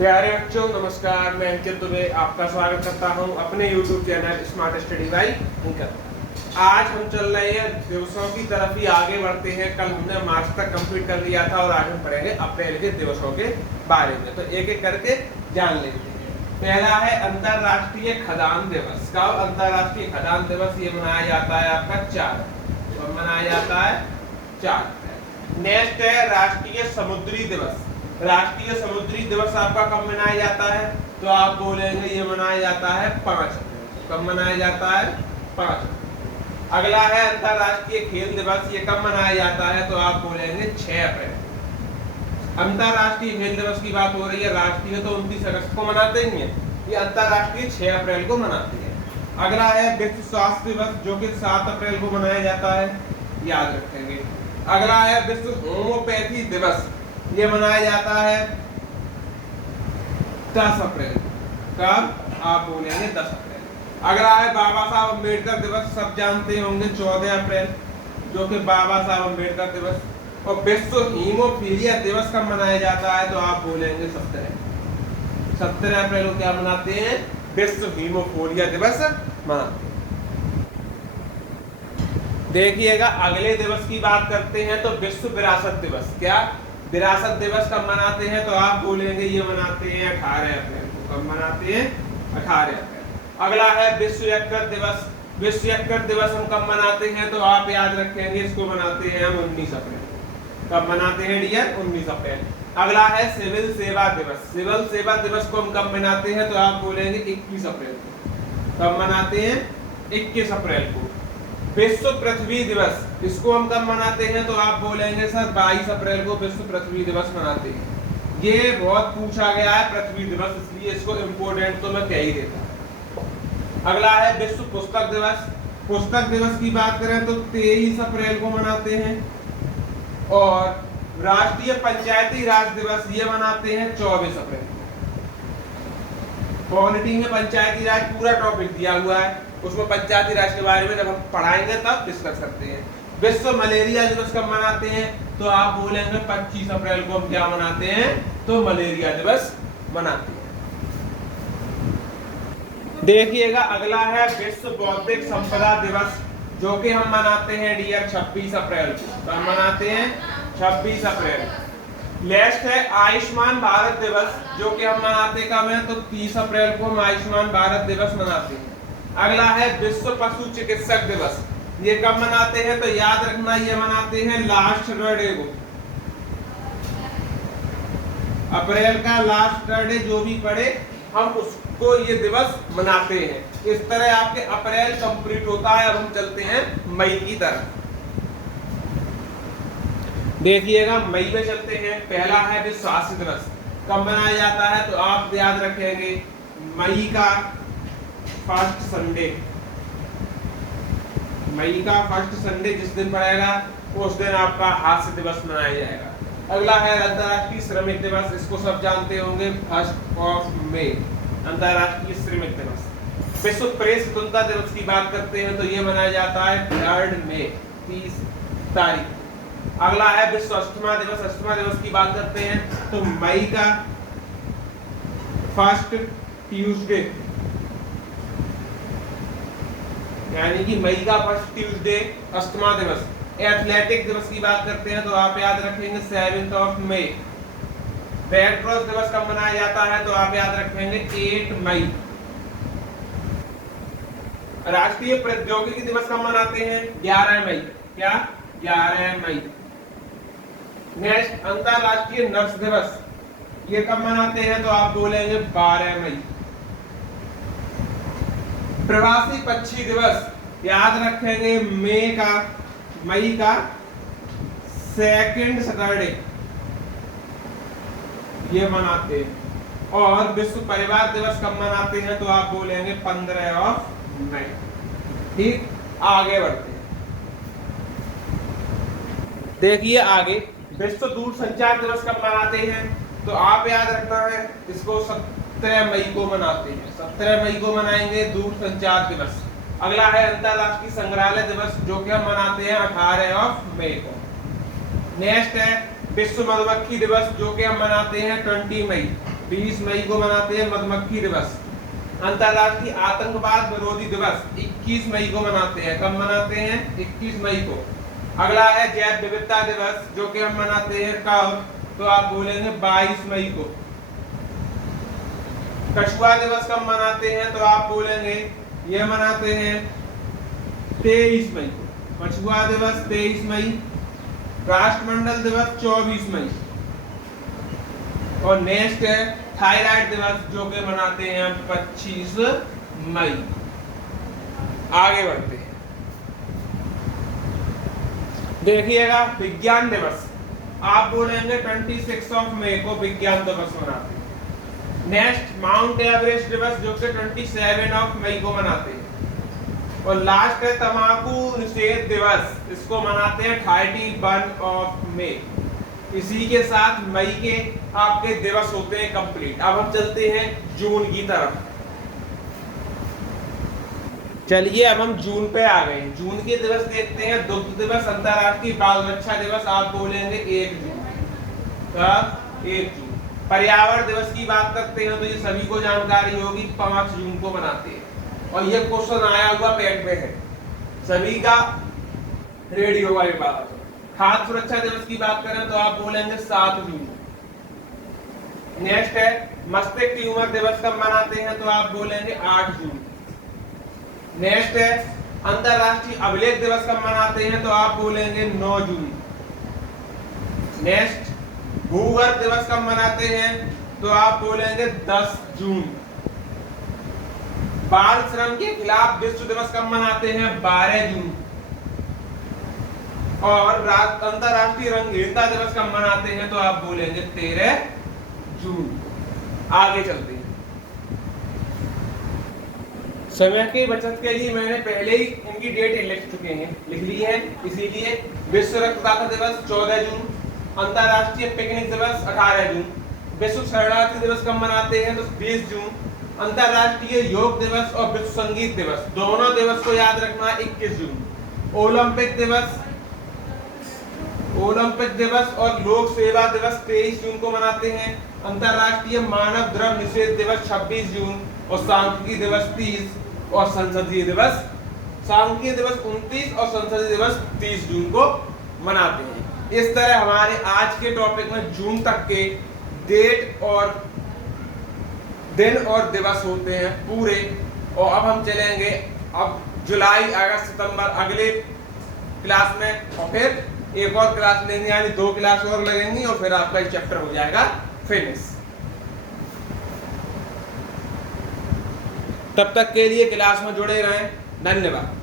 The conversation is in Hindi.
प्यारे बच्चों नमस्कार, मैं अंकित दुबे आपका स्वागत करता हूं अपने YouTube channel smart study by Ankit. आज हम चल रहे हैं दिवसों की तरफ ही आगे बढ़ते हैं। कल हमने मार्च तक कंप्लीट कर लिया था और आज हम पढ़ेंगे अप्रैल के दिवसों के बारे में। तो एक एक करके जान लेते हैं। पहला है अंतरराष्ट्रीय खदान दिवस। कब अंतरराष्ट्रीय खदान दिवस ये मनाया जाता है? आपका 4 कब मनाया जाता है? 4। नेक्स्ट है राष्ट्रीय समुद्री दिवस। राष्ट्रीय समुद्री दिवस आपका कब मनाया जाता है? तो आप बोलेंगे ये मनाया जाता है 5 अप्रैल। कब मनाया जाता है? 5। अगला है अंतरराष्ट्रीय खेल दिवस। ये कब मनाया जाता है? तो आप बोलेंगे 6 अप्रैल। अंतरराष्ट्रीय खेल दिवस की बात हो रही है। राष्ट्रीय तो 29 अगस्त को मनाते ही हैं, ये अंतरराष्ट्रीय 6 अप्रैल को मनाते हैं। अगला है विश्व स्वास्थ्य दिवस, जो कि 7 अप्रैल को मनाया जाता है, याद रखेंगे। अगला है विश्व होम्योपैथी दिवस, ये मनाया जाता है 10 अप्रैल। कब? आप बोलेंगे 10 अप्रैल। अगला है बाबा साहब अम्बेडकर दिवस, सब जानते होंगे 14 अप्रैल, जो कि बाबा साहब अम्बेडकर दिवस। और विश्व हीमोफीलिया दिवस कब मनाया जाता है? तो आप बोलेंगे 17 अप्रैल को क्या मनाते हैं? विश्व हीमोफीलिया दिवस मनाते हैं। देखिएगा अगले दिवस की बात करते हैं तो विश्व विरासत दिवस। क्या विरासत दिवस कब मनाते हैं? तो आप बोलेंगे ये मनाते हैं 18 अप्रैल को। कब मनाते हैं? 18 अप्रैल। अगला है विश्व यकृत दिवस। विश्व यकृत दिवस हम कब मनाते हैं? तो आप याद रखेंगे इसको मनाते हैं हम 19 अप्रैल। कब मनाते हैं डियर? 19 अप्रैल। अगला है सिविल सेवा दिवस। सिविल सेवा दिवस को हम कब मनाते हैं? तो आप बोलेंगे 21 अप्रैल को। कब मनाते हैं? 21 अप्रैल को। विश्व पृथ्वी दिवस, इसको हम कब मनाते हैं? तो आप बोलेंगे सर 22 अप्रैल को विश्व पृथ्वी दिवस मनाते हैं। ये बहुत पूछा गया है पृथ्वी दिवस, इसलिए इसको इम्पोर्टेंट तो मैं कह ही देता हूं। अगला है विश्व पुस्तक दिवस। पुस्तक दिवस की बात करें तो 23 अप्रैल को मनाते हैं। और राष्ट्रीय पंचायती राज दिवस ये मनाते हैं 24 अप्रैल। पॉलिटी में पंचायती राज पूरा टॉपिक दिया हुआ है, उसमें पंचायती राज के बारे में जब हम पढ़ाएंगे तब डिस्कस करते हैं। विश्व मलेरिया दिवस कब मनाते हैं? तो आप बोलेंगे 25 अप्रैल को हम क्या मनाते हैं? तो मलेरिया दिवस मनाते हैं। देखिएगा अगला है विश्व बौद्धिक संपदा दिवस, जो कि हम मनाते हैं डियर 26 अप्रैल को। कब मनाते हैं? 26 अप्रैल। नेक्स्ट है आयुष्मान भारत दिवस, जो कि हम मनाते कब हैं? तो 30 अप्रैल को हम आयुष्मान भारत दिवस मनाते हैं। अगला है विश्व पशु चिकित्सक दिवस। ये कब मनाते हैं? तो याद रखना ये मनाते हैं लास्ट सैटरडे को। अप्रैल का लास्ट सैटरडे जो भी पड़े हम उसको ये दिवस मनाते हैं। इस तरह आपके अप्रैल कंप्लीट होता है। अब हम चलते हैं मई की तरफ। देखिएगा मई में चलते हैं। पहला है विश्व स्वास्थ्य दिवस। कब मनाया जाता है? तो आप याद रखेंगे मई का फर्स्ट संडे। मई का फर्स्ट संडे जिस दिन पड़ेगा उस दिन आपका हास्य दिवस मनाया जाएगा। अगला है अंतरराष्ट्रीय श्रमिक दिवस। इसको सब जानते होंगे, 1 मई अंतरराष्ट्रीय श्रमिक दिवस। विश्व प्रेस स्वतंत्रता दिवस की बात करते हैं तो ये मनाया जाता है 3 मई 30 तारीख। अगला है विश्व अस्थमा दिवस। अस्थमा दिवस की बात करते हैं तो मई का फर्स्ट ट्यूसडे, यानी कि मई का फर्स्ट ट्यूसडे अस्थमा दिवस। एथलेटिक दिवस की बात करते हैं तो आप याद रखेंगे 7 मई। रेड क्रॉस दिवस कब मनाया जाता है? तो आप याद रखेंगे 8 मई। राष्ट्रीय प्रौद्योगिकी दिवस कब मनाते हैं? 11 मई। क्या? 11 मई। नेक्स्ट अंतरराष्ट्रीय नर्स दिवस, ये कब मनाते हैं? तो आप बोलेंगे 12 मई। प्रवासी पक्षी दिवस याद रखेंगे मई का सेकंड सैटरडे ये मनाते हैं। और विश्व परिवार दिवस कब मनाते हैं? तो आप बोलेंगे 15 मई। ठीक, आगे बढ़ते हैं। देखिए आगे विश्व दूरसंचार दिवस कब मनाते हैं? तो आप याद रखना है इसको 17 मई को मनाते हैं। 17 मई को मनाएंगे दूरसंचार दिवस। अगला है अंतरराष्ट्रीय संग्रहालय दिवस, जो कि हम मनाते हैं 18 मई को। नेक्स्ट है विश्व मधुमक्खी दिवस, जो कि हम मनाते हैं 20 मई। 20 मई को मनाते हैं मधुमक्खी दिवस। अंतरराष्ट्रीय आतंकवाद विरोधी दिवस 21 मई को मनाते हैं। कब मनाते हैं? 21 मई को। अगला है जैव विविधता दिवस, जो कि हम मनाते हैं कब? तो आप बोलेंगे 22 मई को। कछुआ दिवस कब मनाते हैं? तो आप बोलेंगे ये मनाते हैं 23 मई को। कछुआ दिवस 23 मई। राष्ट्रमंडल दिवस 24 मई। और नेक्स्ट है थायराइड दिवस, जो कि मनाते हैं 25 मई। आगे बढ़ते हैं, देखिएगा विज्ञान दिवस, आप बोलेंगे 26 मई को विज्ञान दिवस मनाते हैं। नेक्स्ट माउंट एवरेस्ट दिवस, जो कि 27 मई को मनाते हैं। और लास्ट है तंबाकू निषेध दिवस, इसको मनाते हैं 31 मई। इसी के साथ मई के आपके दिवस होते हैं कंप्लीट। अब हम चलते हैं जून की तरफ। चलिए अब हम जून पे आ गए। जून के दिवस देखते हैं। दुग्ध दिवस, अंतरराष्ट्रीय बाल रक्षा दिवस, आप बोलेंगे 1 जून। कब? 1 जून। पर्यावरण दिवस की बात करते हैं तो ये सभी को जानकारी होगी, 5 जून को मनाते हैं। और ये क्वेश्चन आया हुआ पेट में है, सभी का रेडी होगा ये बात। खाद्य सुरक्षा दिवस की बात करें तो आप बोलेंगे 7 जून। नेक्स्ट है मस्तिष्क ट्यूमर दिवस कब मनाते हैं? तो आप बोलेंगे 8 जून। नेक्स्ट है अंतरराष्ट्रीय अभिलेख दिवस कब मनाते हैं? तो आप बोलेंगे 9 जून। नेक्स्ट भूगर्भ दिवस कब मनाते हैं? तो आप बोलेंगे 10 जून। बाल श्रम के खिलाफ विश्व दिवस कब मनाते हैं? 12 जून। और अंतरराष्ट्रीय रंगीनता दिवस कब मनाते हैं? तो आप बोलेंगे 13 जून। आगे चलते हैं। समय की बचत के लिए मैंने पहले ही इनकी डेट लिख ली है, इसीलिए विश्व रक्तदाता दिवस 14 जून, अंतरराष्ट्रीय पिकनिक दिवस 18 जून, विश्व शरणार्थी दिवस कब मनाते हैं? तो 20 जून, अंतरराष्ट्रीय योग दिवस और विश्व संगीत दिवस, दोनों दिवस को याद रखना 21 जून। ओलंपिक दिवस और लोक सेवा दिवस 23 जून को मनाते हैं। अंतरराष्ट्रीय मानव द्रव्य निषेध दिवस 26 जून और सांख्यिकी दिवस 30 और संसदीय दिवस 29 और संसदीय दिवस 30 जून को मनाते हैं। इस तरह हमारे आज के टॉपिक में जून तक के डेट और दिन और दिवस होते हैं पूरे। और अब हम चलेंगे अब जुलाई, अगस्त, सितंबर अगले क्लास में, और फिर एक और क्लास लेंगे, यानी 2 क्लास और लगेंगी और फिर आपका चैप्टर हो जाएगा फिनिश। तब तक के लिए क्लास में जुड़े रहें। धन्यवाद।